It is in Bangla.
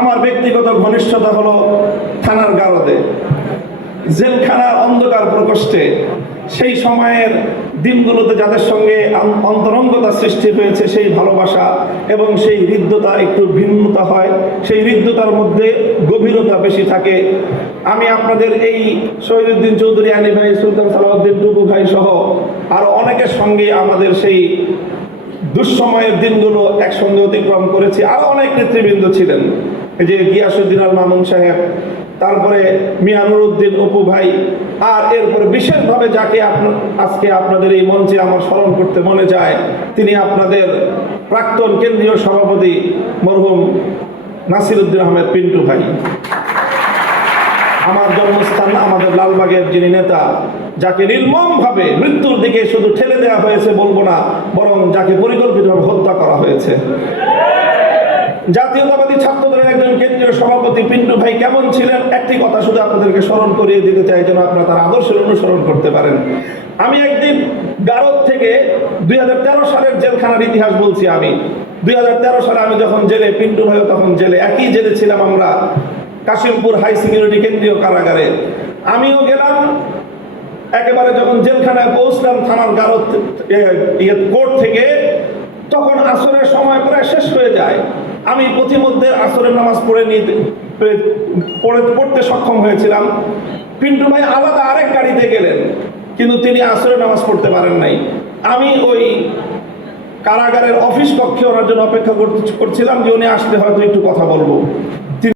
আমার ব্যক্তিগত ঘনিষ্ঠতা হলো থানার গারদে, জেলখানার অন্ধকার প্রকোষ্ঠে সেই সময়ের দিনগুলোতে যাদের সঙ্গে অন্তরঙ্গতা সৃষ্টি হয়েছে, সেই ভালোবাসা এবং সেই হৃদ্যতা একটু ভিন্নতা হয়, সেই হৃদ্যতার মধ্যে গভীরতা বেশি থাকে। আমি আপনাদের এই শহীদুদ্দিন চৌধুরী, আলী ভাই, সুলতান সালাউদ্দিন টুকু ভাই সহ আরো অনেকের সঙ্গে আমাদের সেই দুঃসময়ের দিনগুলো একসঙ্গে অতিক্রম করেছি। আরো অনেক নেতৃবৃন্দ ছিলেন, এই যে গিয়াসউদ্দিন আল মামুন সাহেব, তারপরে মিয়া নুরুদ্দিন অপু ভাই, আর এরপরে বিশেষভাবে যাকে আজকে আপনাদের এই মঞ্চে আমার স্মরণ করতে মনে যায়, তিনি আপনাদের প্রাক্তন কেন্দ্রীয় সভাপতি মরহুম নাসিরউদ্দিন আহমেদ পিন্টু ভাই। আমার জন্মস্থান আমাদের লালবাগের যিনি নেতা, যাকে নির্মমভাবে মৃত্যুর দিকে শুধু ঠেলে দেওয়া হয়েছে বলবো না, বরং যাকে পরিকল্পিতভাবে হত্যা করা হয়েছে। জাতীয়তাবাদী ছাত্রদলের একজন কেন্দ্রীয় সভাপতি পিন্টু ভাই কেমন ছিলেন, একটি কথা শুধু আপনাদেরকে স্মরণ করিয়ে দিতে চাই, যেন আপনারা তার আদর্শের অনুসরণ করতে পারেন। আমি একদিন গারদ থেকে 2013 সালের জেলখানার ইতিহাস বলছি। আমি 2013 সালে আমি যখন জেলে, পিন্টু ভাইও তখন জেলে, একই জেলে ছিলাম আমরা, কাশিমপুর হাই সিকিউরিটি কেন্দ্রীয় কারাগারে। আমিও গেলাম, একেবারে যখন জেলখানায় পৌঁছলাম থানার গারদ কোর্ট থেকে, তখন আসরের সময় প্রায় শেষ হয়ে যায়। আমি পথিমধ্যে আসরের নামাজ পড়তে সক্ষম হয়েছিলাম। পিন্টু ভাই আলাদা আরেক গাড়িতে গেলেন, কিন্তু তিনি আসরের নামাজ পড়তে পারেন নাই। আমি ওই কারাগারের অফিস কক্ষে ওনার জন্য অপেক্ষা করছিলাম যে উনি আসলে হয়তো একটু কথা বলবো।